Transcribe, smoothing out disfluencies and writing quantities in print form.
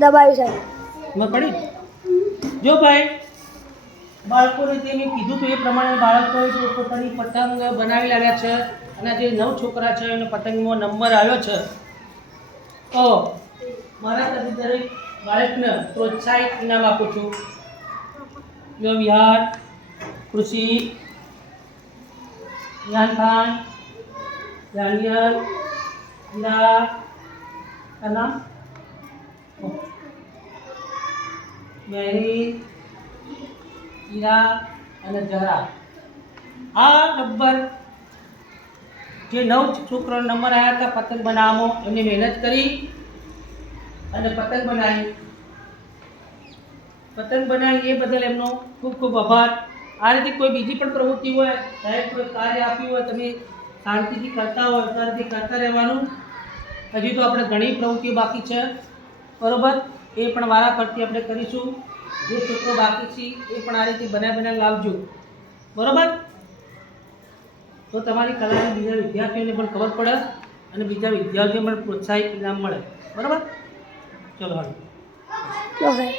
દબાવી સાહેબ. ખબર પડી? જો ભાઈ બાળકોને તે મેં કીધું તો એ પ્રમાણે બાળકોએ પોતાની પતંગ બનાવી લાવ્યા છે અને જે 9 છોકરા છે એને પતંગમાં નંબર આવ્યો છે. તો મારા તરફથી દરેક બાળકને પ્રોત્સાહિત ઇનામ આપું છું. જો વિહાર, કૃષિ, યાન ખાન, દાનિયલ, ઈરા, નામ મેરી, ઈરા અને જરા. આ નંબર જે 9 છોકરાનો નંબર આવ્યા હતા પતંગ બનાવવામાં, એમની મહેનત કરી અને પતંગ બનાવી એ બદલ એમનો ખૂબ ખૂબ આભાર. આ રીતે કોઈ બીજી પણ પ્રવૃત્તિ હોય, સાહેબ કોઈ કાર્ય આપ્યું હોય, તમે શાંતિથી કરતા હોય શાંતિથી કરતા રહેવાનું. હજી તો આપણે ઘણી પ્રવૃત્તિઓ બાકી છે, બરાબર? એ પણ વારા ફરતી આપણે કરીશું. જે છોકરો બાકી છે એ પણ આ રીતે બનાવી લાવજો, બરાબર? તો તમારી કલાને બીજા વિદ્યાર્થીઓને પણ ખબર પડે અને બીજા વિદ્યાર્થીઓને પણ પ્રોત્સાહિત ઇનામ મળે, બરાબર? ચલો હાલો. લો સાહેબ.